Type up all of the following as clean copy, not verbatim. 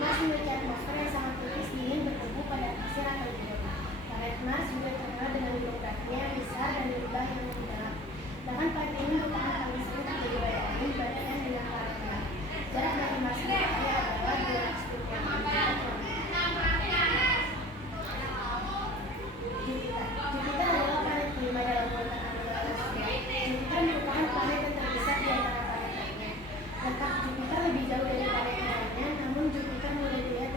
Mars memiliki atmosfer yang sangat tipis, dingin, berdebu, padat pasir atau gurun. Planet Mars juga terkenal dengan geografinya yang besar dan lubang yang lebih dalam. Bahkan planet ini merupakan paling sering terjadi badai angin dibandingkan dengan planet lain. Jarak dari Mars ke matahari adalah 220 km. Jupiter. Jupiter adalah planet kelima dalam urutan anggota. Jupiter merupakan planet yang terbesar di antara planet lainnya. Letak Jupiter lebih jauh dari planet lainnya, namun Jupiter mudah dilihat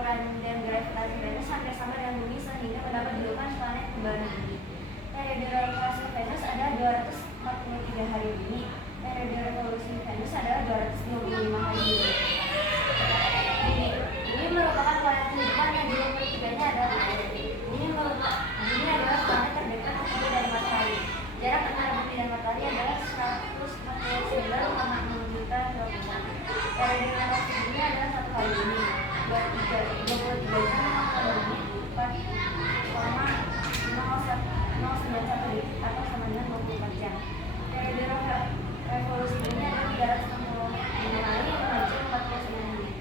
ukuran dan gravitasi Venus hampir sama dengan bumi sehingga mendapat julukan planet kembaran bumi. Periode revolusi Venus ada 243 hari bumi. Periode revolusi Venus adalah 225 hari bumi. Bumi merupakan planet kehidupan yang 23-nya adalah air. Bumi adalah planet terdekat ke bumi dari matahari. Jarak antara bumi dan matahari adalah 149,6 juta kilometer. Periode revolusi bumi adalah 1 kali bumi. 23 jam 60 menit 4,091 detik atau sama dengan 24 jam. Periode revolusi bumi adalah 365 hari 5 jam 49 menit.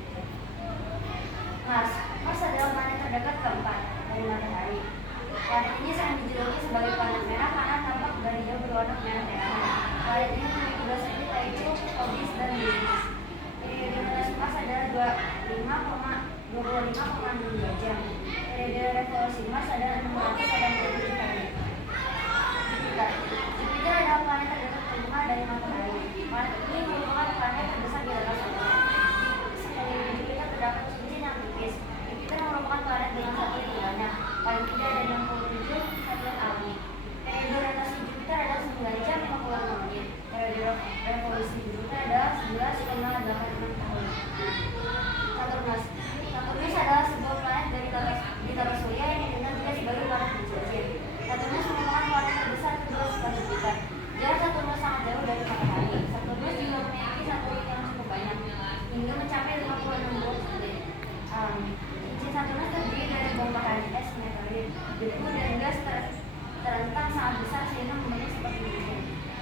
Mars adalah planet terdekat keempat dari matahari. Planet ini sering dijuluki sebagai planet merah karena tampak dari jauh berwarna merah-merahan. Planet ini memiliki 2 satelit yaitu Phobos dan Deimos. Periode rotasi Mars adalah 25,62 jam. Periode revolusi Mars adalah 687 hari. Jupiter adalah planet terdekat kelima dari matahari. Planet ini merupakan planet terbesar di atas angkasa. Sekeliling Jupiter terdapat cincin yang tipis. Jupiter merupakan planet dengan satelit terbanyak, paling tidak ada 67 satelit alami. Periode rotasi Jupiter adalah 9 jam 56 menit. Periode revolusi Jupiter adalah 11,86 tahun. Saturnus adalah sebuah planet di tata surya yang dikenal juga sebagai planet bercincin. Saturnus merupakan planet terbesar kedua setelah Jupiter. Jarak Saturnus sangat jauh dari matahari. Saturnus juga memiliki satelit yang cukup banyak, hingga mencapai 56 buah satelit. Cincin Saturnus terdiri dari bongkahan es meteorit, debu dan gas terentang sangat besar sehingga membentuk seperti cincin.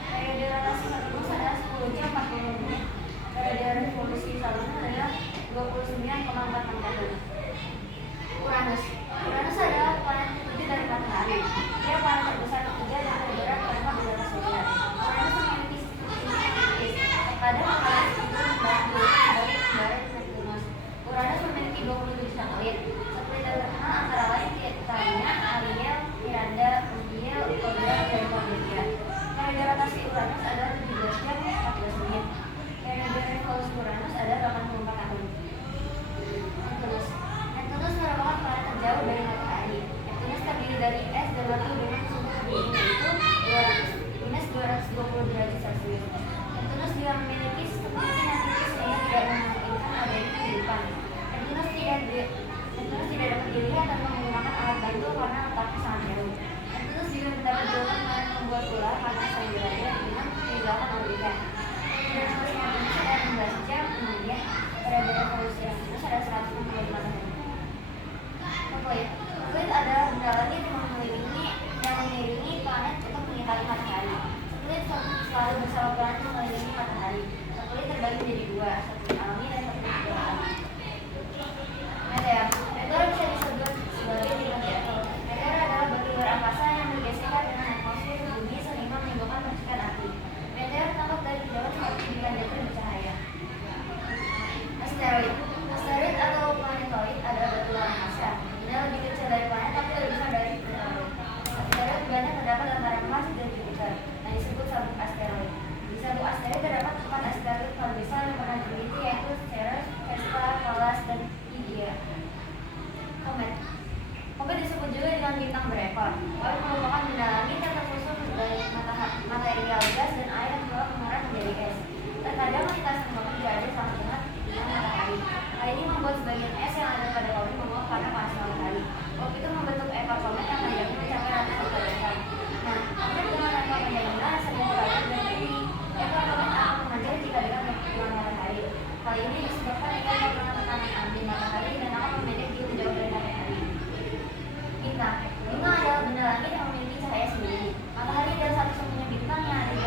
Periode rotasi Saturnus adalah 10 jam 40 menit. Periode revolusi Saturnus adalah 29,46 tahun. Uranus adalah planet ketujuh dari matahari. Dia planet terbesar ketiga dan terberat keempat di tata surya. Uranus memiliki cincin yang tipis. Terkadang mengalami struktur batu sebagai kembaran Neptunus. Uranus memiliki 27 satelit. Satelit terkenal antara lain Titania, Ariel, Miranda, Uriel, Cobra, dan Cordelia. Periode rotasi Uranus adalah 17 jam 14 menit. Periode revolusi Uranus adalah 84 tahun. Neptunus merupakan planet terjauh dari matahari. Neptunus terdiri dari es dan batu dengan suhu dingin yaitu minus 220 derajat Celcius. Neptunus juga memiliki cincin yang tipis sehingga tidak memungkinkan adanya kehidupan. Neptunus tidak dapat dilihat tanpa menggunakan alat bantu karena letaknya sangat jauh. Neptunus juga mendapat julukan planet pembuat ular karena sering berada dengan meninggalkan orbitnya. Periode revolusi Neptunus adalah 16 jam 6 menit. Periode revolusi Neptunus adalah 165 tahun. Satelit adalah benda langit yang mengelilingi planet untuk mengitari matahari. Satelit selalu bersama planet mengelilingi matahari. Satelit terbagi menjadi 2, satelit alami dan satelit buatan. Meteor bisa disebut sebagai bintang jatuh. Meteor adalah batu luar angkasa yang bergesekan dengan atmosfer bumi sehingga menimbulkan percikan api. Meteor tampak dari kejauhan seperti bintang jatuh bercahaya. Asteroid atau planetoid adalah batu luar angkasa. Dia lebih kecil dari planet tapi lebih besar dari planet. Asteroid banyak terdapat antara Mars dan Jupiter, yang disebut sabuk asteroid. Di sabuk asteroid terdapat 4 asteroid paling besar yang pernah diteliti yaitu Ceres, Vesta, Pallas, dan Hygiea. Komet disebut juga dengan bintang berekor. Komet merupakan benda langit yang tersusun dari material gas dan air yang telah mengerat menjadi es. Terkadang lintasan komet berada sama dengan bintang matahari. Hal ini membuat sebagian es yang ada pada komet menguap karena panasnya matahari. Komet itu membentuk ekor komet yang panjangnya mencapai ratusan kilometer. Nah, komet dengan ekor panjang inilah sering berlayar dan tinggi. Ekor komet akan memanjang jika dekat dengan matahari. Hal ini disebabkan ia terkena tekanan angin matahari dan akan memendek jauh dari matahari. Bintang adalah benda langit yang memiliki cahaya sendiri. Matahari adalah satu-satunya bintang yang ada di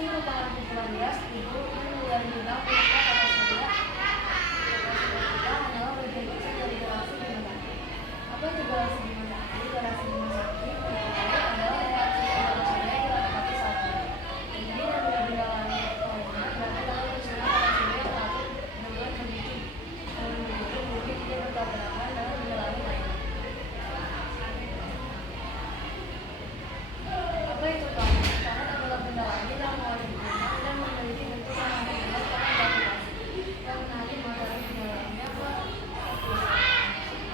Venus merupakan kumpulan gas itu yang bintang penyebab tata surya. Kita adalah bagian kecil dari galaksi bima sakti. Apa itu galaksi bima sakti? Galaksi bima sakti adalah reaksi tata surya yang ditepati saat ini. Ini dan berbeda langit berarti kalau misalnya tata surya relatif dengan begitu bumi tidak bertabrakan dengan benda langit lainnya. Apa itu planet? Planet adalah benda langit yang mengelilingi bintang dan memiliki bentuk yang menyerupai planet gravitasi yang menarik matahari di dalamnya ke pusat.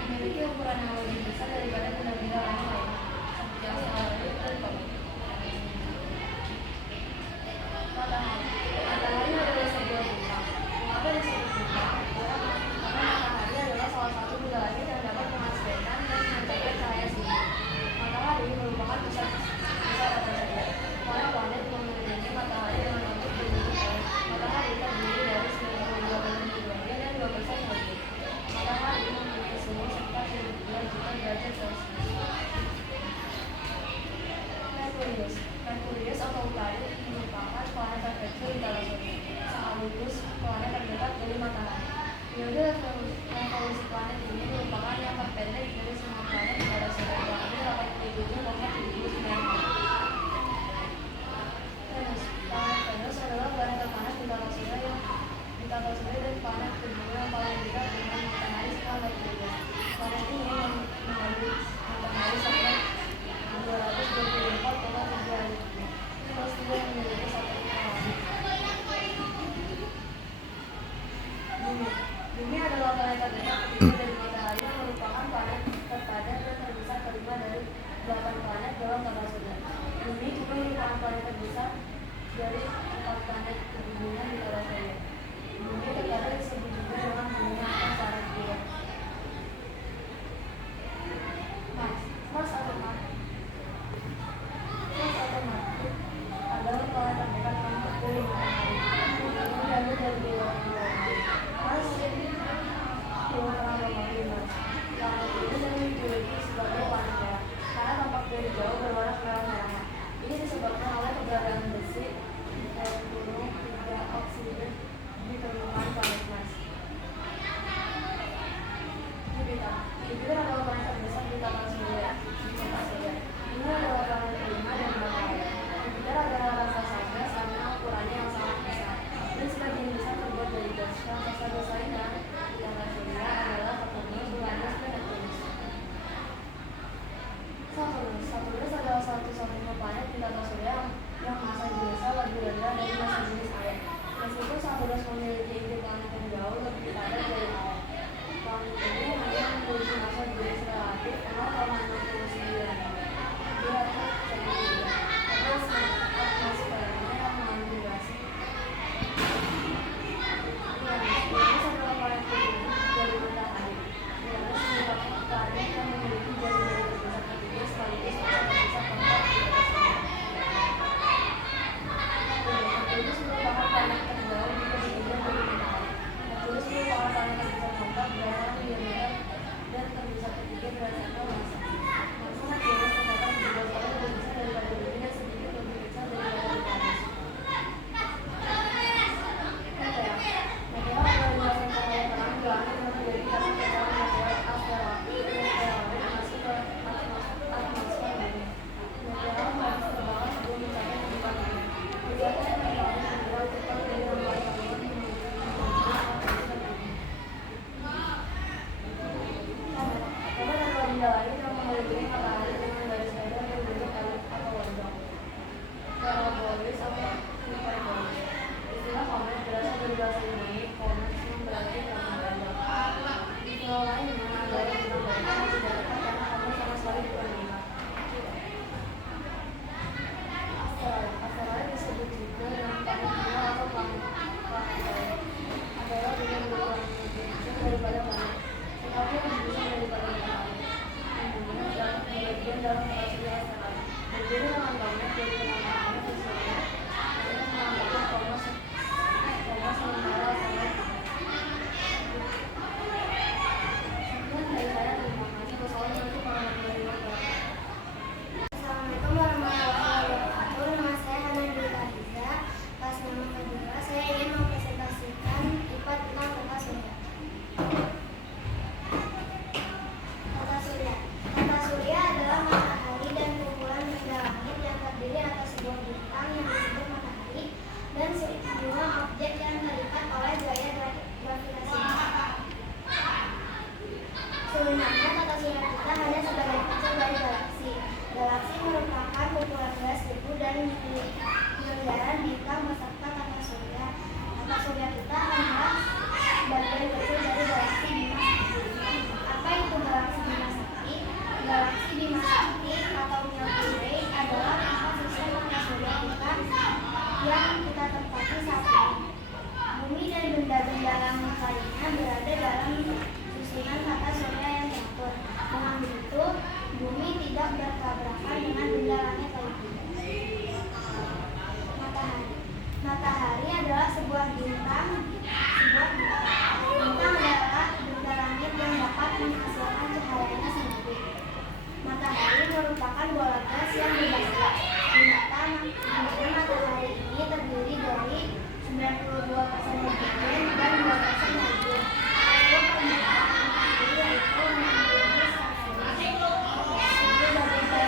Memiliki ukuran yang lebih besar daripada benda-benda langit lainnya, seperti asteroid dan komet. Matahari. Matahari adalah sebuah bintang. Mengapa disebut bintang? Karena matahari adalah salah satu benda langit yang dapat menghasilkan dan memancarkan cahaya sendiri. Matahari merupakan pusat tata surya. Para planet mengelilingi matahari dengan orbit berbentuk poin. Matahari terdiri dari 92 badan hidrogen dan 2% helium. Matahari memiliki suhu sekitar 72 juta derajat Celcius. Merkurius. Merkurius atau planet merupakan planet terkecil di tata surya, sekaligus planet terdekat dari matahari. Periode evolusi planet ini merupakan yang terpendek dari semua planet di tata surya, yakni 87,79 tahun. Venus. Planet Venus adalah planet terpanas di tata surya dan planet kedua yang paling dekat dengan matahari setelah Merkurius. Planet ini mengelilingi matahari sampai 224,3 hari. Venus tidak memiliki satelit alami. Bumi. Bumi adalah planet terdekat ketiga dari matahari yang merupakan planet terpadat dan terbesar kelima dari 8 planet dalam tata surya. Bumi juga merupakan planet terbesar dari 4 planet kebumian di tata surya. Bumi terkadang disebut juga dengan bumi atau planet bulan. Mars atau Mars adalah planet terdekat keempat dari matahari. Bumi berada dari bawah matahari. Mars jauh terang memiliki Mars. Planet ini sering dijuluki sebagai planet merah karena tampak dari jauh berwarna merah-merahan. Ini disebabkan oleh keberadaan besi, air gunung, hingga oksigen di permukaan planet Mars. Jupiter. Jupiter adalah planet terbesar di tata surya. Ini adalah planet kelima dari matahari. Jupiter adalah raksasa gas karena ukurannya yang sangat besar. Dan sebagian besar terbuat dari gas. Raksasa-gas lainnya di tata surya adalah Saturnus, Uranus, dan Neptunus. Saturnus adalah satu-satunya planet di tata surya yang massa jenisnya lebih rendah dari massa jenis air. Meskipun Saturnus memiliki inti planet yang jauh lebih padat dari air, planet ini hanya memiliki massa jenis relatif 0,69 derajat Celcius karena atmosfernya yang mengandung gas. Uranus adalah planet kedua dari matahari. Uranus merupakan planet yang memiliki jari-jari terbesar ketiga sekaligus massa terbesar keempat di tata surya. Neptunus merupakan planet terjauh di ketinggian dari matahari. Neptunus merupakan planet terbesar keempat berdasarkan diameter dan terbesar ketiga berdasarkan massa. Massa Neptunus tercatat 17 kali lebih besar daripada galaksi satu. Bumi dan benda-benda langit lainnya berada dalam susunan tata surya yang teratur. Dengan begitu, bumi tidak bertabrakan dengan benda langit lainnya. Matahari. Matahari adalah sebuah bintang. Bintang adalah benda langit yang dapat menghasilkan cahayanya sendiri. Matahari merupakan bola gas yang berbahaya. Di mana matahari ini terdiri dari 92% hidrogen dan 2% helium. Untuk permukaan matahari yaitu 60 Celcius. Suhu bagian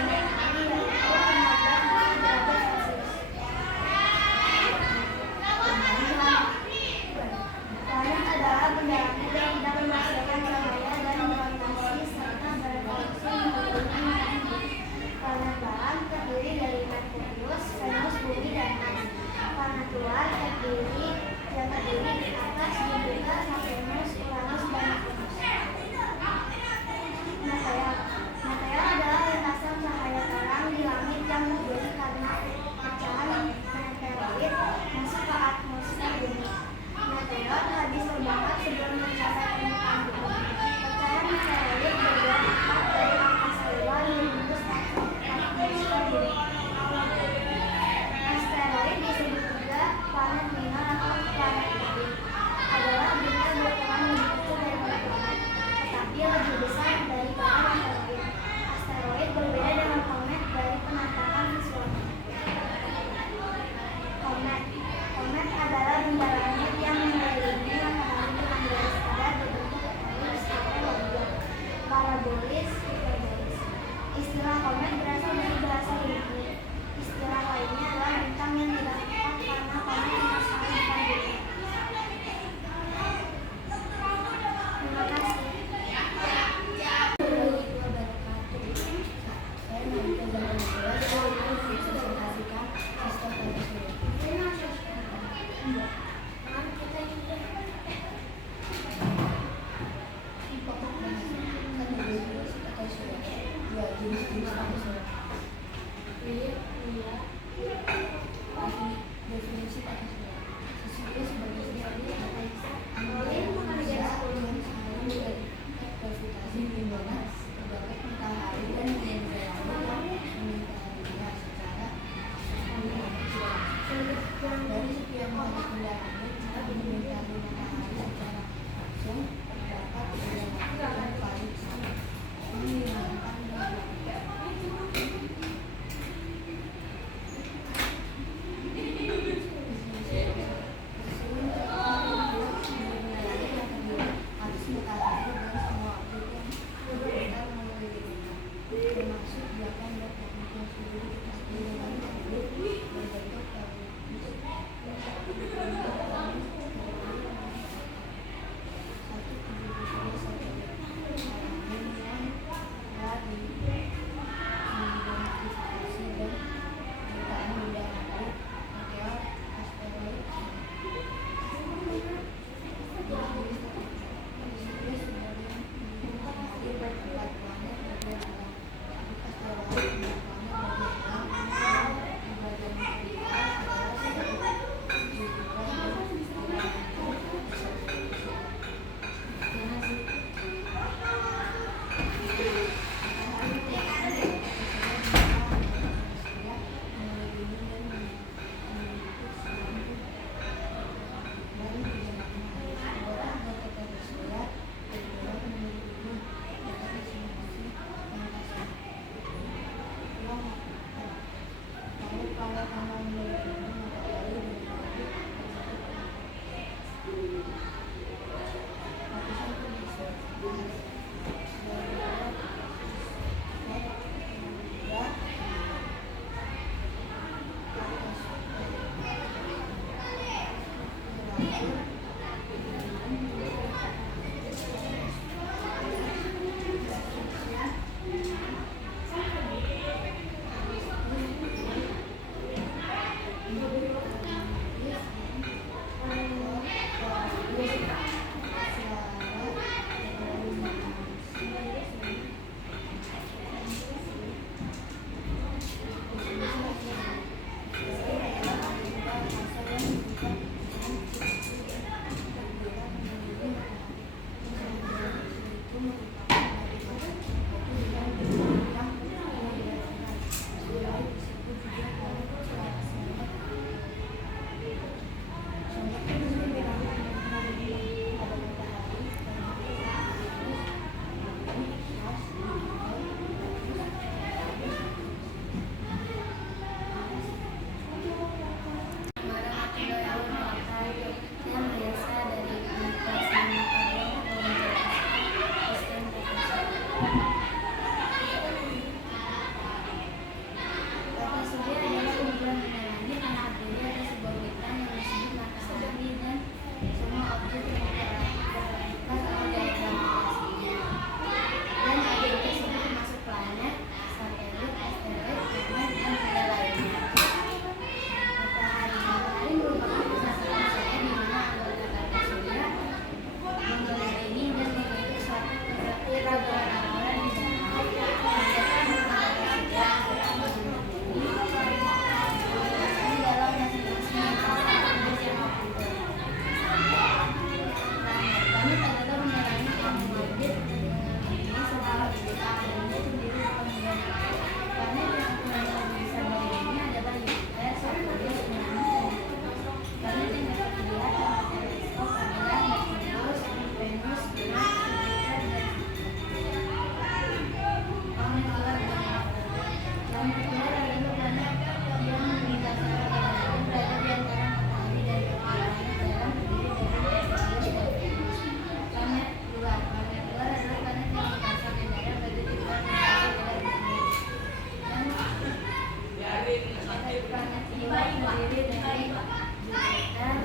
terdiri dari Jupiter,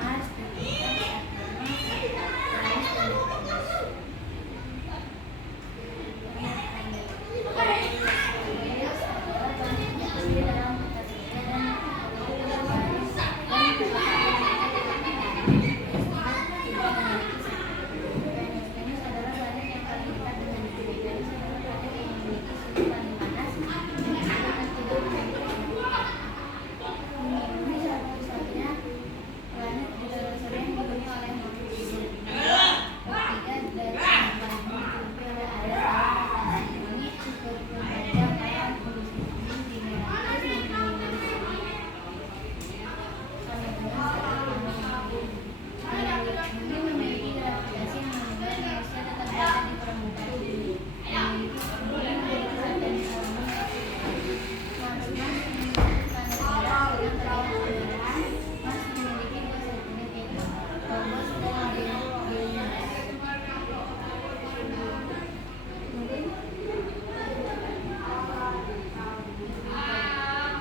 Mars, Jupiter, Saturnus, dan Venus. Venus adalah planet yang terdiri dalam tata surya dan Venus adalah planet yang paling dekat dengan bumi. Venus adalah planet yang memiliki suhu paling panas dan disebut tidur bumi satu-satunya planet di tata surya yang dihuni oleh makhluk hidup. Ketiga dari planet bumi dihuni oleh air dalam matahari bumi berkaca kayak kondisi bumi di Merkurius memiliki planet bumi memiliki gravitasi yang membuat manusia tetap berada di permukaan bumi. Bumi memiliki dan selama Mars memiliki planet merah yang terlihat kemerahan. Mars memiliki dua satelit yaitu Phobos dan Deimos.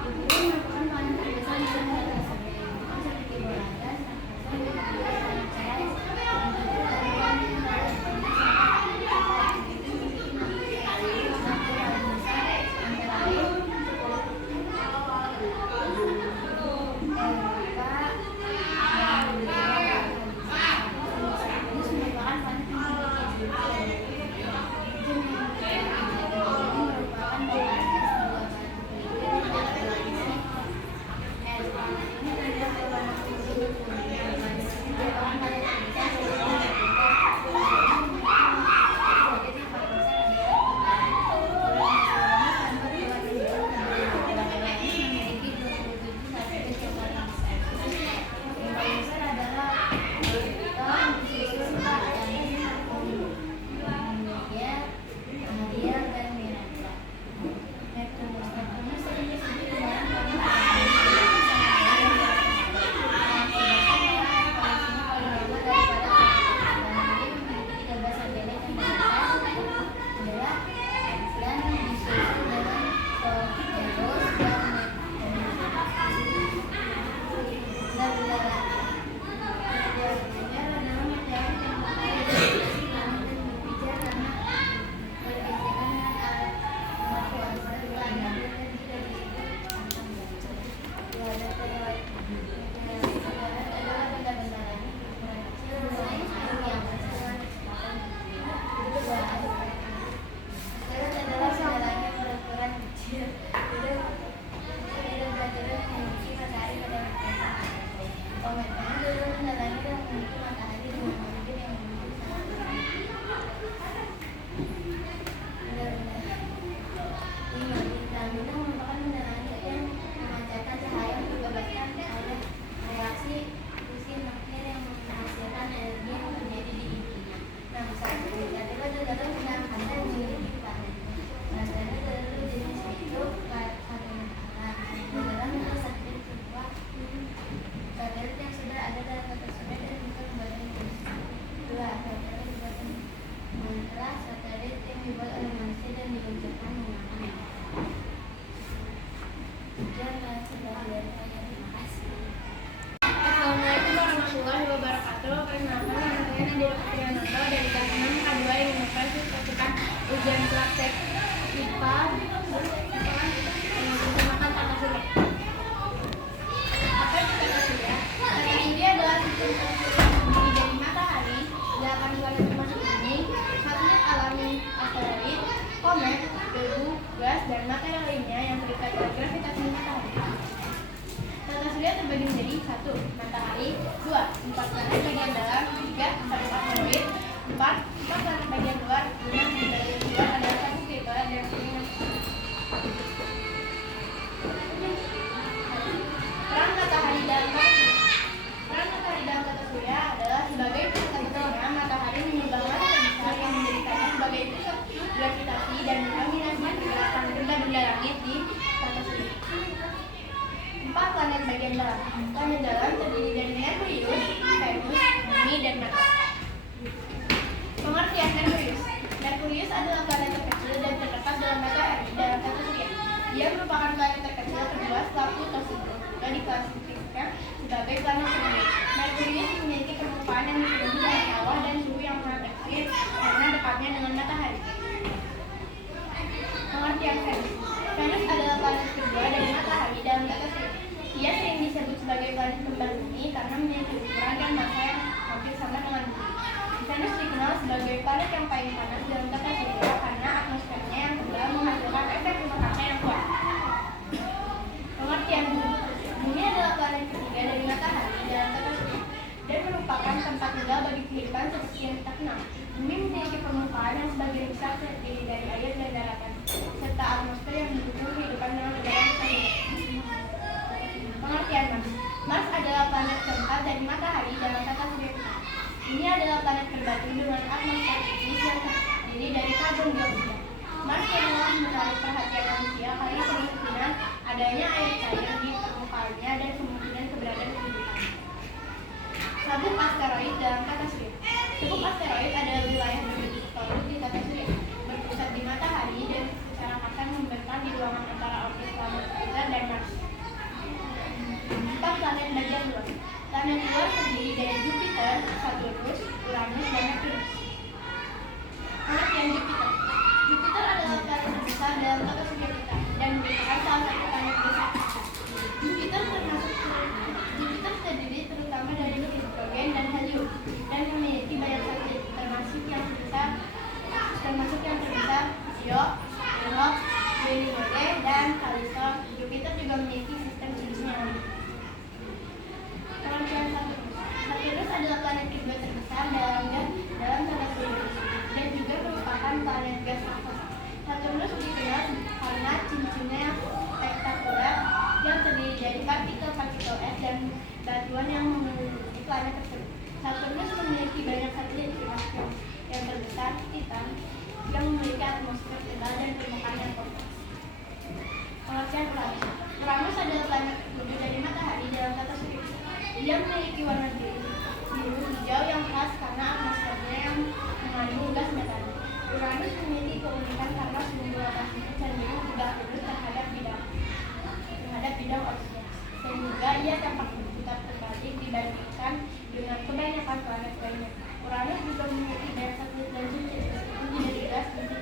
Jupiter merupakan planet terbesar di dalam tata surya yang bukan seperti bola gas, raksasa, dan juga planet cerah. Jupiter adalah planet yang paling panas serta memiliki 6 paling besar antara lain Venus merupakan planet yang memiliki bumi merupakan bumi gas dua batu liquid yang berisi es. Ini terlihat berwarna kuning. Venus ini merupakan planet terbesar sebagai yang paling besar adalah Venus memiliki 27 satelit yang paling besar. Yang paling besar adalah Pluto, disusul Titan, Mariana, dan Miranda. Neptunus sering disebut dengan planet paling Assalamualaikum warahmatullahi wabarakatuh. Perkenalkan, nama saya Nadira Fitrianto dari kelas 6 K2 yang mempresentasikan ujian praktek IPA yang bertemakan tata surya. Apa itu tata surya? Tata surya adalah sistem tata surya yang terdiri dari matahari, 8 planet termasuk bumi, satelit alami, asteroid, komet, debu, gas, dan materi lainnya yang terikat oleh gravitasi matahari. Tata surya terbagi menjadi 1. Matahari, 2. 4 planet bagian dalam, 3. 1 asteroid, 4 planet bagian luar, 5 bintang luar adalah 1 Kuiper dan 5. Peran matahari dalam tata surya adalah sebagai pusat tata surya. Matahari menyumbang massa terbesar yang menjadikannya sebagai pusat gravitasi dan mendominasi pergerakan benda-benda langit di tata surya. 4 planet bagian dalam. Planet dalam terdiri dari Merkurius, Venus, Bumi, dan Mars. Pengertian Merkurius. Merkurius adalah planet terkecil dan terdekat dalam matahari dalam tata surya. Dia merupakan planet terkecil kedua setelah Pluto. juga diklasifikasikan sebagai planet sendiri. Merkurius memiliki permukaan yang dipenuhi dengan kawah dan suhu yang sangat ekstrim karena dekatnya dengan matahari. Pengertian Venus. Venus adalah planet kedua dari matahari dalam tata surya. Ia sering disebut sebagai planet kembar bumi karena memiliki ukuran dan massa yang hampir sama dengan bumi. Venus dikenal sebagai planet yang paling panas dalam tata surya karena atmosfernya yang tebal menghasilkan efek rumah kaca yang kuat. Pengertian bumi. Bumi adalah planet ketiga dari matahari dalam tata surya dan merupakan tempat tinggal bagi kehidupan seperti yang kita kenal. Bumi memiliki permukaan yang sebagian besar terdiri dari air dan daratan, serta atmosfer yang mendukung kehidupan dengan udara yang stabil. Pengertian Mars. Mars adalah planet keempat dari matahari dalam tata surya kita. Ini adalah planet berbatu dengan atmosfer tipis yang terdiri dari karbon dioksida. Mars adalah menarik perhatian manusia karena kemungkinan adanya air cair di permukaannya dan kemungkinan keberadaan kehidupan. Sabuk asteroid dalam tata surya. Sabuk asteroid adalah wilayah berbentuk torus di tata surya, berpusat di matahari dan secara kasar membentang di ruangan antara orbit planet Jupiter dan Mars. 4 planet bagian luar. Planet luar terdiri dari Jupiter, Saturnus, Uranus, dan Neptunus. Pengertian Jupiter. Jupiter adalah planet terbesar dalam tata surya kita dan merupakan salah satu planet besar. Jupiter terdiri terutama dari hidrogen dan helium dan memiliki banyak satelit termasuk yang terbesar Io, Europa, Ganymede, dan Callisto. Jupiter juga memiliki sistem cincin yang unik. Pengertian Saturnus. Saturnus adalah planet kedua terbesar dalam tata surya dan juga merupakan planet gas raksasa. Saturnus dikenal karena cincinnya yang spektakuler yang terdiri dari partikel-partikel es dan batuan yang mengelilingi planet tersebut. Saturnus memiliki banyak satelit termasuk yang terbesar Titan yang memiliki atmosfer tebal dan permukaan yang kompleks. Pengertian Uranus. Uranus adalah planet ketujuh dari matahari dalam tata surya. Dia memiliki warna biru hijau yang khas karena atmosfernya yang mengandung gas metana. Uranus memiliki keunikan karena suhu rotasinya cenderung tidak lurus terhadap bidang orbitnya, sehingga ia tampak berputar terbalik dibandingkan dengan kebanyakan planet lainnya. Uranus juga memiliki banyak satelit dan cincin meskipun tidak jelas bentuk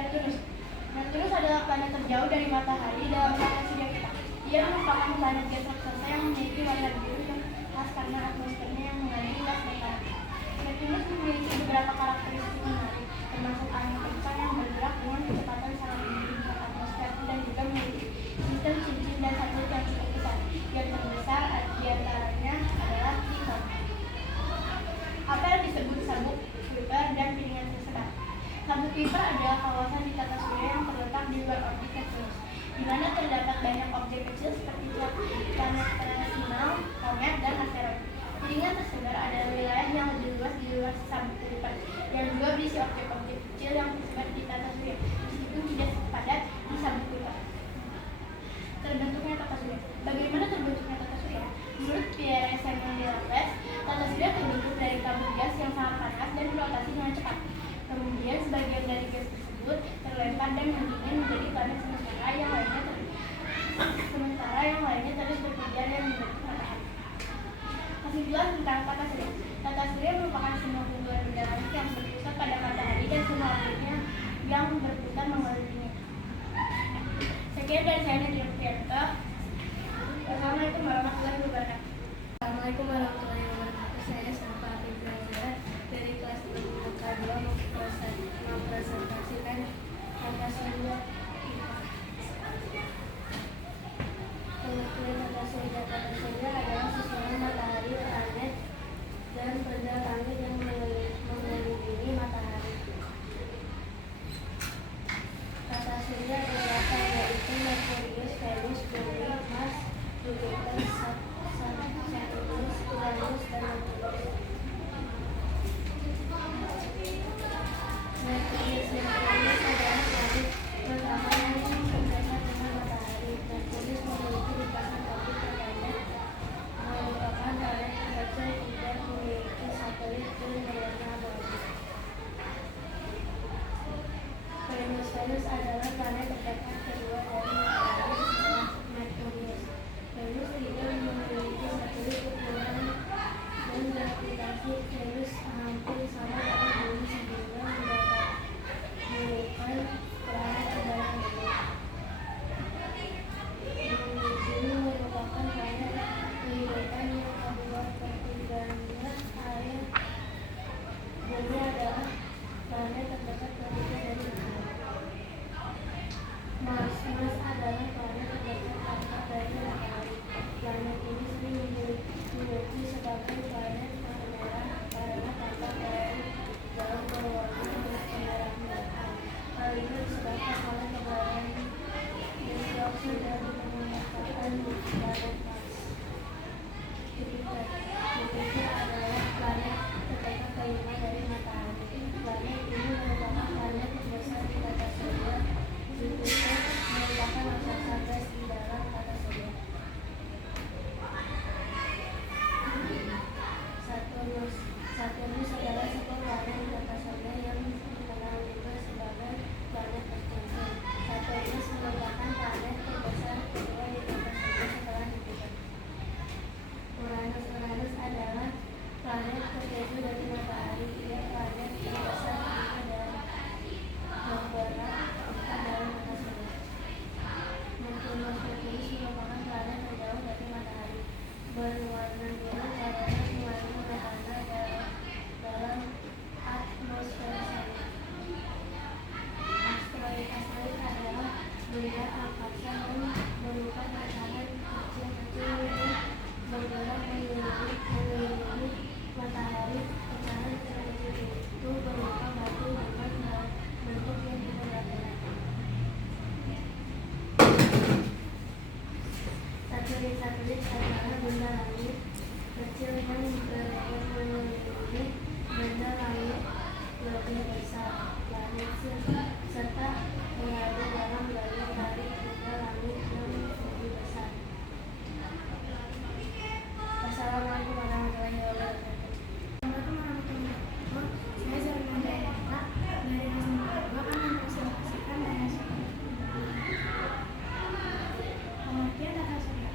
Saturnus. Neptunus adalah planet terjauh dari matahari dalam tata surya kita. Ia merupakan planet gas raksasa yang memiliki warna biru yang khas karena atmosfernya yang mengandung gas metana. Neptunus memiliki beberapa karakteristik menarik, termasuk angin kencang yang bergerak dengan kecepatan sangat tinggi di atmosfer dan juga memiliki sistem cincin dan satelit yang cukup besar. Yang terbesar di antaranya adalah Titan. Apa yang disebut sabuk Kuiper dan piringan tersebar. Sabuk Kuiper adalah kawasan di tata surya yang terletak di luar orbit Neptunus, di mana terdapat banyak objek kecil seperti planet-planet simal, komet, dan asteroid. Piringan tersebar adalah wilayah yang lebih luas di luar sabuk Kuiper, yang juga berisi objek-objek kecil yang tersebar di tata surya, meskipun tidak sepadat di sabuk Kuiper. Terbentuknya tata surya. Bagaimana terbentuknya tata surya? Menurut Pierre Simon de Laplace, tata surya terbentuk dari kabut gas yang sangat panas dan berotasi dengan cepat. Kemudian sebagian dari gas tersebut terlempar dan mendingin menjadi planet sementara yang lainnya terus berkejar dan membentuk matahari. Kesimpulan tentang tata surya. Tata surya merupakan semua kumpulan benda langit yang berpusat pada matahari dan semua orbitnya yang berputar mengelilinginya. Sekian dari saya Nadia Fianto. Assalamualaikum warahmatullahi wabarakatuh. Assalamualaikum warahmatullahi wabarakatuh. Saya Safa Abidra dari kelas 6K2 mempresentasikan tata surya. Pengertian tata surya. Tata surya adalah susunan matahari, planet, dan benda langit yang mengelilingi matahari. Tata surya berdasar yaitu Merkurius, Venus, Bumi, Mars, Jupiter, Saturnus, Uranus, dan Neptunus. Merkurius adalah planet pertama yang berdasar dengan matahari. Merkurius memiliki lintasan orbit terpendek, merupakan planet kecil tidak memiliki satelit. Venus adalah planet terdekat kedua dari matahari setelah Merkurius. Venus tidak memiliki satelit ukuran dan gravitasi Venus hampir sama dengan Bumi sehingga mendapat merupakan planet adalah Bumi. Bumi merupakan planet kehidupan yang kedua ketiganya area. Bumi adalah planet terdekat ketiga dari matahari. Mars adalah planet terdekat keempat dari matahari. Planet ini sering dijuluki sebagai planet merah karena tampak dari jauh berwarna kemerah-merahan. Hal ini disebabkan oleh tebaran dioksid dan menetapkan di planet Mars. Jupiter adalah planet terdekat kelima dari matahari. Planet ini merupakan planet terbesar di tata surya. Jupiter merupakan raksasa gas di dalam tata surya. Saturnus adalah sebuah planet di tata surya yang dikenal juga sebagai planet terjunjung. Saturnus merupakan planet terbesar kedua di tata surya setelah Jupiter. Uranus adalah planet ketujuh dari matahari. Ia planet terbesar kedua dan memberat keempat dalam tata surya. Neptunus merupakan planet terjauh dari matahari. Berwarna biru karena mengandung metana dalam atmosfer sana. Asteroid adalah benda angkasa yang berupa matahari kecil-kecil yang bergerak mengelilingi matahari. Pecahan kecil-kecil itu berupa batu dengan bentuk yang bergerak. Satelit adalah benda langit kecil yang mengelilingi benda langit lebih besar, planet, serta berada dalam garis dari benda langit yang lebih besar. Assalamualaikum warahmatullahi wabarakatuh. Assalamualaikum warahmatullahi wabarakatuh. Saya Zainanda Eka dari SMA 2 akan mempresentasikan bahasa pengertian tata surya.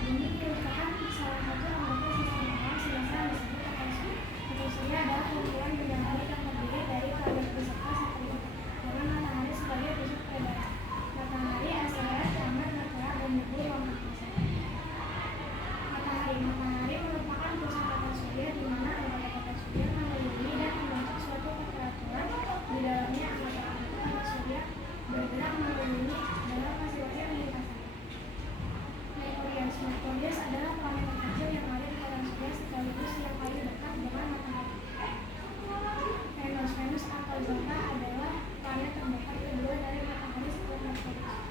Bumi merupakan salah satu anggota sistem alam semesta yang disebut tata surya. Tata surya adalah kumpulan benda langit yang terdiri dari planet beserta satelit dengan matahari sebagai pusat peredaran. Matahari, asteroid, planet, meteor, dan nebula yang berkuasa. Matahari merupakan pusat tata surya di mana anggota tata surya mengelilingi dan membentuk suatu keteraturan di dalamnya. Anggota-anggota tata surya bergerak mengelilingi dalam masing-masing lintasan. Merkurius adalah planet terkecil yang ada di tata surya sekaligus yang paling dekat dengan matahari. Venus atau Zeta adalah planet terdekat kedua dari matahari setelah Merkurius.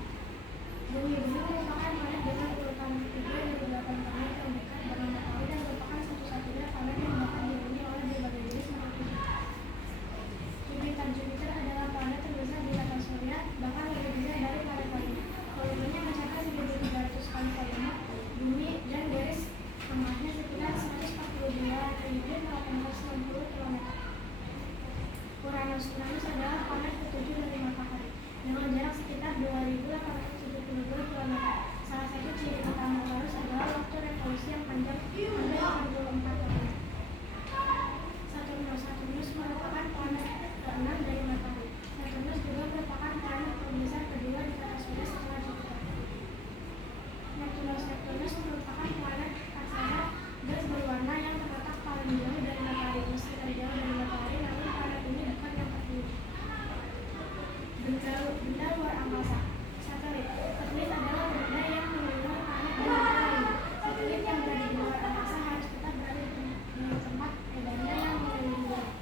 Bumi merupakan planet dengan urutan ketiga dari 8 planet terdekat dengan matahari dan merupakan satu-satunya planet yang dapat dihuni oleh berbagai jenis makhluk hidup. Jupiter adalah planet terbesar di tata surya, bahkan lebih besar dari planet lain. Volumenya mencapai 1.300 kali volume Bumi dan garis tengahnya sekitar 142.860 km. Uranus adalah planet ketujuh dari matahari dengan jarak sekitar 2.872 km. Salah satu ciri utama Uranus adalah waktu revolusi yang panjang hampir 84 tahun. Saturnus merupakan planet ke-6 dari matahari. Saturnus juga merupakan planet terbesar kedua di tata surya setelah Jupiter. Neptunus merupakan planet raksasa gas berwarna yang terletak paling jauh dari matahari. Meski terjauh dari matahari, namun planet ini dekat yang tertinggi. Benda luar angkasa. Satelit adalah benda yang mengelilingi planet dan benda lain. Satelit yang berada di luar angkasa harus tetap berada di tempat benda yang mengelilingi.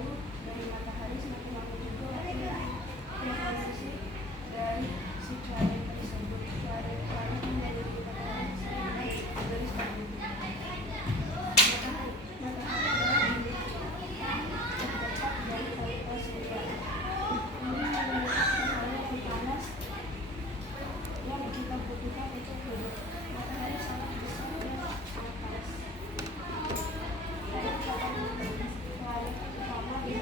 jauh dari matahari, semakin lama juga waktu revolusi dari si planet tersebut. Planet memiliki matahari sebagai garis bumi. Matahari adalah bumi terdekat dari planet surya. Ini memiliki cahaya yang panas yang kita butuhkan untuk hidup. Matahari sangat besar dan sangat panas. Planet utama di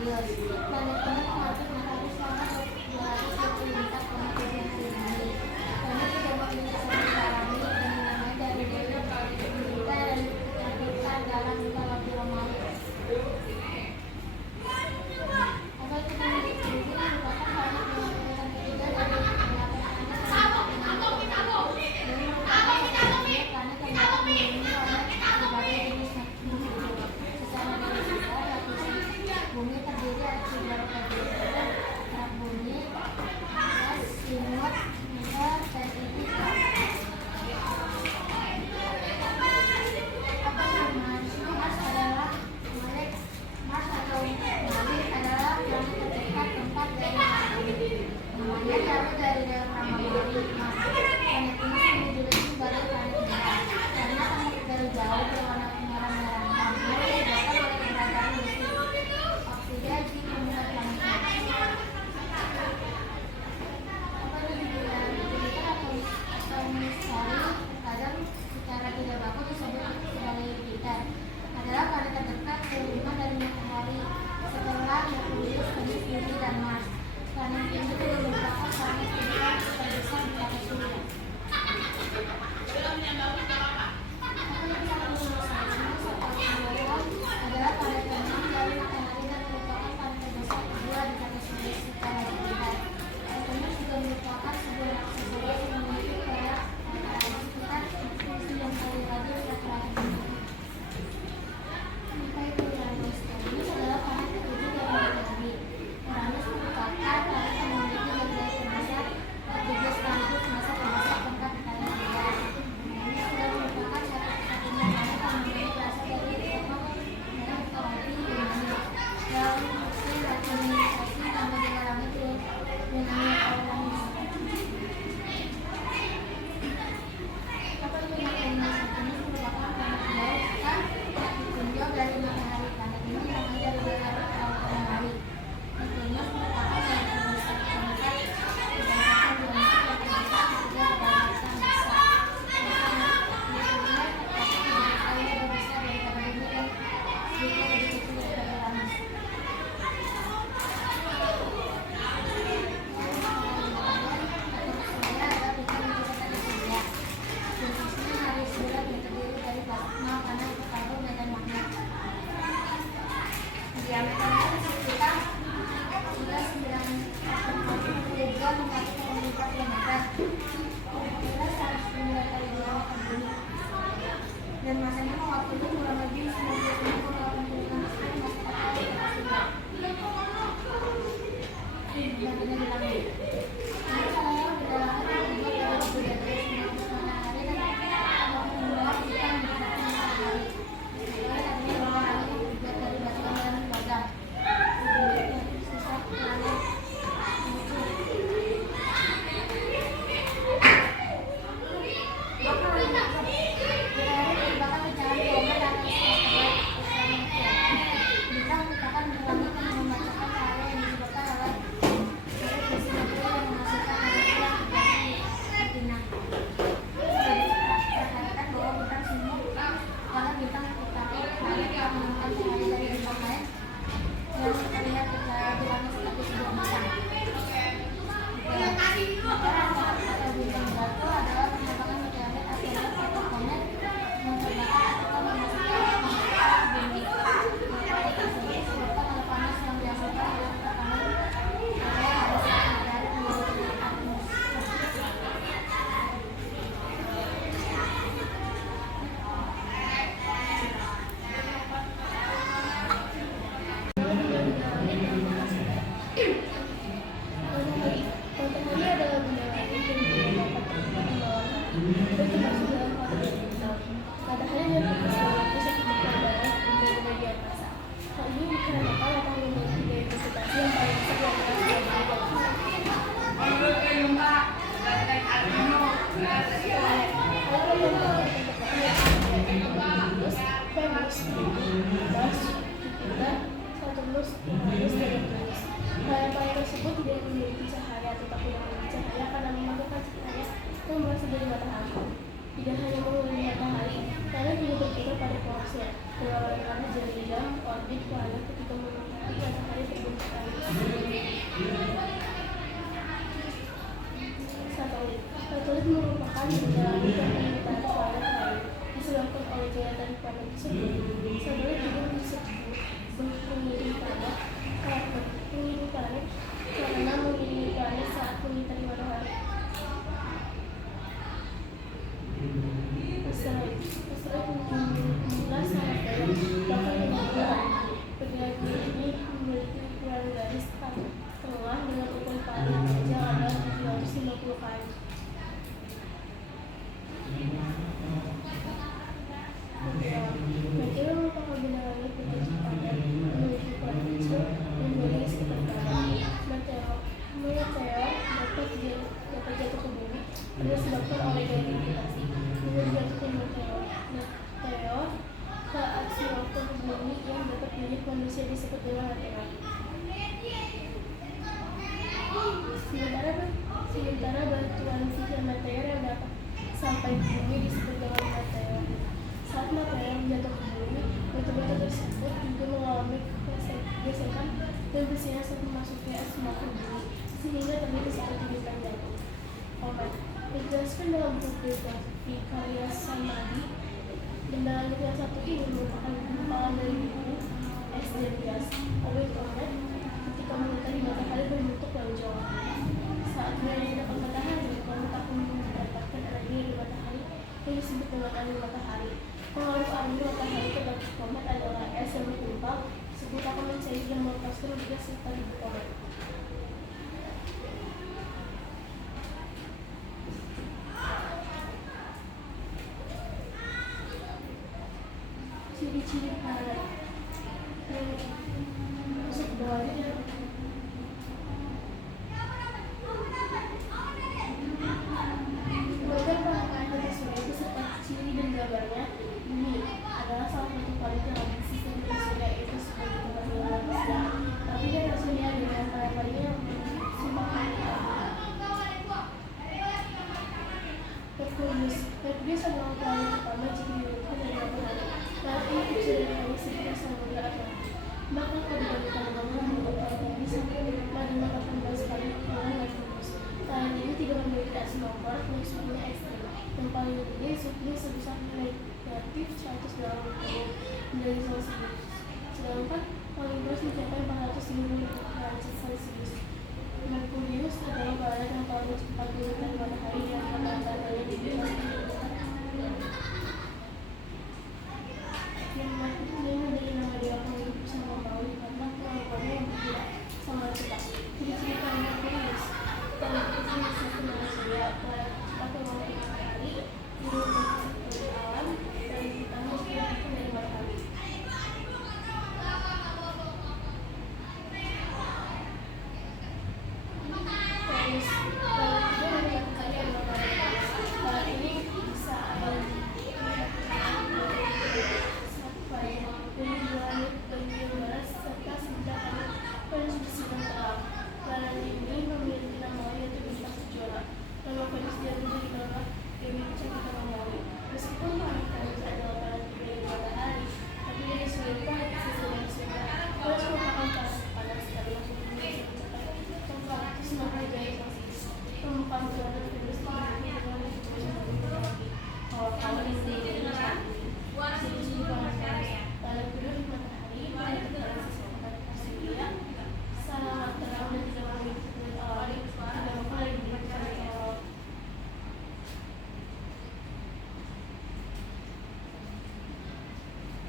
Sagittarius. Planet ini mengatur matahari selama 224,7 hari bumi. Planet tidak memiliki satelit alami dan dinamai dari dewa Jupiter dan diartikan dalam mitologi Romawi. Asal kita memiliki bumi merupakan planet dengan urutan ketiga dari 8 planet yang merupakan satu-satunya planet yang dapat dilindungi oleh berbagai jenis bumi. Secara garis besar, lapisan bumi terdiri atas beberapa bagian: kerak bumi, gas, selimut, meteor, dan inti. Apa yang Mars? Mars adalah Mars atau Merkuri adalah planet terdekat keempat dari matahari. Namanya jauh dari diagram Merkuri. Planet ini sering dijuluki sebagai planet merah karena tampak dari jauh berwarna kemerah-merahan. Hal ini disebabkan oleh keberadaan besi oksida di permukaan planet. Apa yang dibilang atau misteri terkadang secara tidak baku disebut sebagai Jupiter adalah planet terdekat kelima dari matahari setelah Merkurius, Venus, Bumi, dan Mars. Planet ini juga merupakan planet kedua terbesar di tata surya. Adalah planet keenam dari matahari dan merupakan planet terbesar kedua di tata surya secara jumlah. Venus juga merupakan sebuah raksasa yang memiliki jarak antara sekitar 9 kali lagi berat planet bumi. Sampai ke Uranus. Uranus adalah planet ketujuh dari matahari. Uranus merupakan planet yang memiliki bagian terbesar ketiga sekaligus masa terbesar keempat di planet Mars. Uranus juga merupakan satu-satunya planet yang memiliki berasal dari atom merah api uranium. Dalam mesin rekomunikasi nama dewa langit dinamai Uranus. Kapal Uranus ini merupakan planet baru yang ditinjau dari matahari. Planet ini dinamai dari dewa matahari. Uranus merupakan planet terbesar keempat berdasarkan diameter yang terbesar ketiga berdasarkan massa. Neptunus tercatat 7 kali lebih besar daripada Bumi dan 1000 lebih kecil daripada Uranus. Diameternya sekitar 9,4 km, kira 109 kali diameter bumi, dan masanya mewakili kurang lebih 99,86% massa total Surya. Bagiannya di langit. Ini saya berdasarkan terbuat dari berbagai sinar matahari dan membawa bintang di sekitar matahari. Matahari tadinya berwarna langit yang terbuat dari batuan dan logam. Sebenarnya sisa planet matahari merupakan pecahan komet atau asteroid Proxima. Bintang merupakan bintang yang membacakan cahaya yang disebabkan oleh besi material yang menghasilkan energi yang terjadi di bintang. Sudah diperhatikan bahwa bintang sibuk karena bintang merupakan planet yang menemukan cahaya dari bintang lain yang terlihat di langit seperti sebuah bintang. Atau bintang jatuh adalah merupakan meteorit, asteroid, atau komet yang terbakar atau memasuki bumi. Meteorit tersebut disebabkan oleh panas yang dihasilkan oleh tekanan area pada saat meteorit memasuki atmosfer. Matahari adalah benda langit yang tidak dapat terlihat di bawah tanah dan termasuk dalam kategori bintang. Matahari diakui sebagai pusat kehidupan dalam bagian massa. Hal ini dikarenakan matahari memiliki gaya gravitasi yang paling besar di antara semua benda. Venus, Mars, Jupiter, Saturnus, Uranus, dan Neptunus. Planet-planet tersebut tidak memiliki cahaya, tetapi yang memiliki cahaya karena memancarkan cahaya yang berasal dari matahari. Tidak hanya mengelilingi matahari, planet juga berputar pada porosnya. Karena jadi dalam orbit planet ketika mendekati matahari gesekan dan bersinar memasuki semakin bumi sehingga terlihat seperti bintang jatuh. Obat dijelaskan dalam buku Grafi karya Samadhi. Benda langit yang satu ini merupakan gumpalan dari buku es dan gas. Obat komet ketika mengitari matahari berbentuk lonjong. Saat berada di dekat matahari, komet akan mendapatkan energi dari matahari yang disebut dengan angin matahari. Pengaruh angin matahari terhadap komet adalah es yang bergumpal tersebut akan mencair dan melepaskan gas serta di komet. Ciri-ciri planet yang masuk bawahnya Bagian permukaan dari surya beserta ciri dan gambarnya. Bumi adalah salah satu planet yang ada di sistem surya, yaitu sebagai tempat tinggal manusia. Tapi dari surya dengan planet-planetnya yang merupakan Merkurius adalah planet pertama jika diurutkan dari matahari. Planet ini kecil dan hanya sekitar Samudra Atlantik. Bahkan kalau dibandingkan dengan bumi, planet ini sampai lima 18 kali ukuran Merkurius. Planet ini tidak memiliki atmosfer yang suhunya ekstrem. Yang paling tinggi suhunya sebesar negatif 180 derajat Celcius. Sedangkan paling luas mencapai 450 derajat Celcius. Merkurius adalah planet yang paling cepat mengelilingi matahari dan planet-planetnya di bawah yang Merkurius ini menjadi nama dewa pemilik bersama Maui karena kemampuannya yang berbeda sangat cepat. Ciri-ciri planet Merkurius: planet itu bisa kembali surya, planet cepat mengelilingi matahari, didominasi oleh awan, dan utama dikelilingi dari matahari. Planet ini bisa ada di bagian barat serta sekitar Venus bersinar terang. Planet ini memiliki nama lain yaitu bintang kejora. Nama Venus diambil dari nama Dewi Cantika Romawi. Meskipun planet adalah planet dari matahari, tapi dari sudut pandang sisi manusia, Venus merupakan planet panas karena suhunya mencapai 490 derajat Celcius. Permukaan planet Venus dikelilingi dengan tinggi kawah-kawah yang tinggi dan ciri-ciri planet Venus: planet berdiri di matahari, planet berbasis pada surya, sangat terang dan tidak memiliki kulit awan, tidak mampu lagi diberikan awal.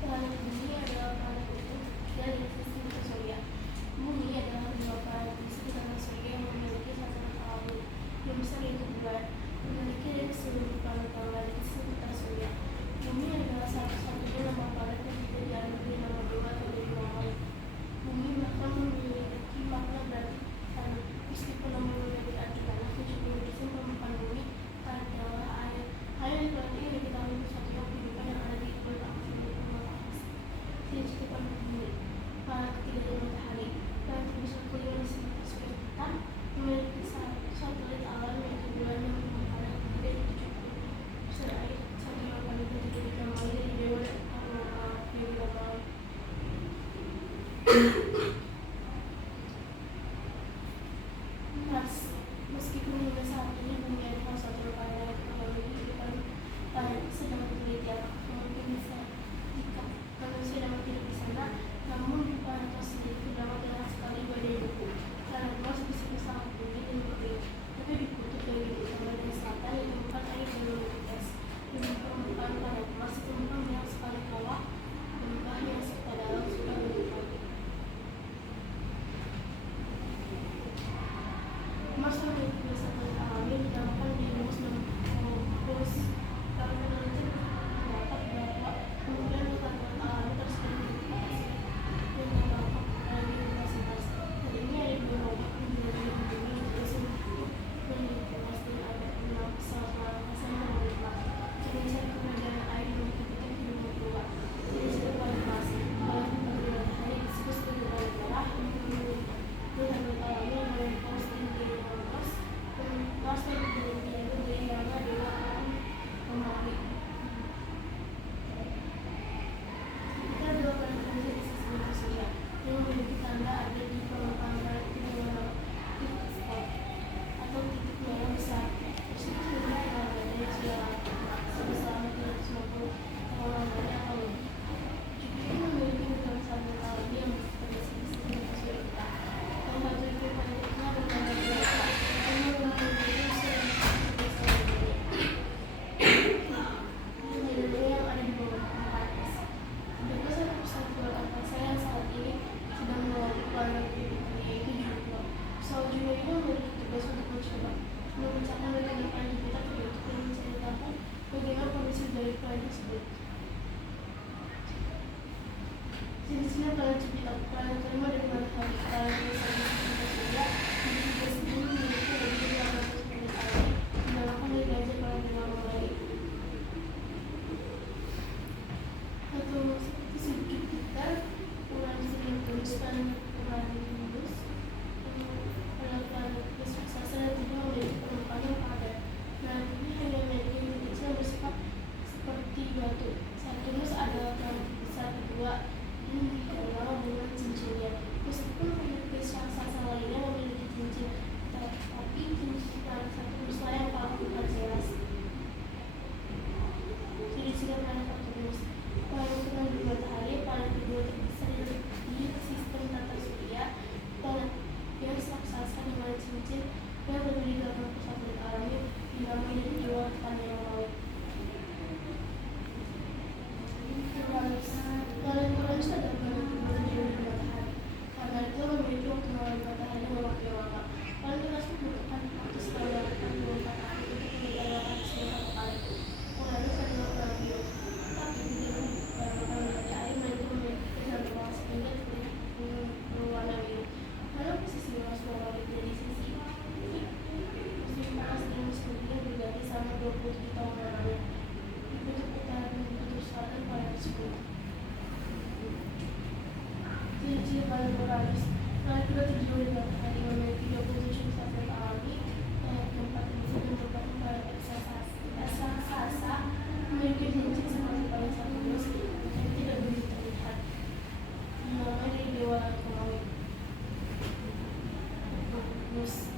Planet bumi adalah planet ketiga dari sistem surya. Bumi adalah dua planet di sekitar surya yang memiliki tatanan alami yang besar yaitu bulan, memiliki dari seluruh planet yang ada di sekitar surya. Bumi adalah satu-satunya nama planet yang tidak diambil dari nama dewa atau dari Romawi. Bumi bahkan memiliki makna berarti planet, meskipun namanya dari arti tanah, 70% permukaan bumi adalah air. Hanya di planet ini diketahui satu-satunya kehidupan yang ada di bulan aktif. Ciri-ciri planet bumi: planet ketiga dari matahari, planet yang bisa berkeliling di sekitar surya kita, memiliki satelit alam yaitu bulan yang permukaan tidak dicukupi besar air. Satu yang paling penting dari gambar dari dewa dan dewi Romawi. Meskipun hingga saat ini bumi adalah satu planet yang memiliki kehidupan planet sedang penelitian, mungkin bisa jika manusia dapat hidup di sana. Namun di planet sendiri terdapat banyak sekali badai buku. Planet Mars meskipun sangat tinggi dan kering, tapi di kutub bagian utara dan selatan ditemukan air dan memiliki es. Di permukaan planet Mars ditemukan banyak sekali kawah dan bahaya serta dalam sudah berlipat. Mars memiliki dua satelit alami yang dinamakan Venus dan Phobos. Para peneliti mendapat bahwa kemudian satelit alami tersebut memiliki yang terdampak dari intensitas. Hari ini ada dua robot yang menjadi bumi yang biasa memiliki Mars dan ada 6 pesawat luar angkasa yang memiliki Mars. Ciri-ciri keberadaan air di bumi kita tidak berubah. Ciri-ciri planet Mars: planet di matahari disebut sebagai planet merah yang memiliki satelit alami yang memiliki Mars dan Mars dan memiliki nama dewa tersebut. Jenisnya planet Jupiter. Planet kelima dari matahari. Planet yang sama seperti Surya, di juga sebelum memiliki lebih dari 800 planetari, dinamakan dari belajar planet yang mulai. Atau seperti Jupiter, Uranus dan Neptunus, planet Uranus, planet raksasa dan tidak memiliki permukaan yang padat. Planet ini hanya memiliki titik kecil yang bersifat seperti batu. Saturnus adalah planet besar kedua ini dikenal dengan cincinnya. Meskipun planet raksasa lainnya memiliki cincin, tapi cincin planet Saturnus lah yang paling bukan jelas. Ciri-ciri planet Saturnus. Planet kedua di matahari, planet kedua terbesar di sistem tata surya, planet yang raksasa dengan cincin yang lebih dari 80 planet alami dinamai dari dewa panjang laut. Uranus. Planet Uranus adalah planet kedua terjauh dari matahari. Karena itu memiliki waktu malam matahari dan waktu yang lama. Planet Uranus membutuhkan waktu sekitar 84 hari untuk meninggalkan sinar matahari. Uranus adalah planet biru, tapi tidak membutuhkan matahari, melainkan memiliki gerhana ruang sehingga tidak berwarna biru. Lalu posisi Uranus berbalik dari sisi musim panas dan musim dingin berganti selama 27 tahun lamanya. Di kutub utara dan di kutub selatan planet tersebut. Ciri-ciri planet Uranus. Planet kedua terjauh dari matahari, memiliki 27 satelit alami. Planet keempat terbesar dan merupakan planet raksasa, memiliki cincin seperti planet Saturnus, tapi tidak begitu terlihat. Dinamai dari dewa langit. Venus.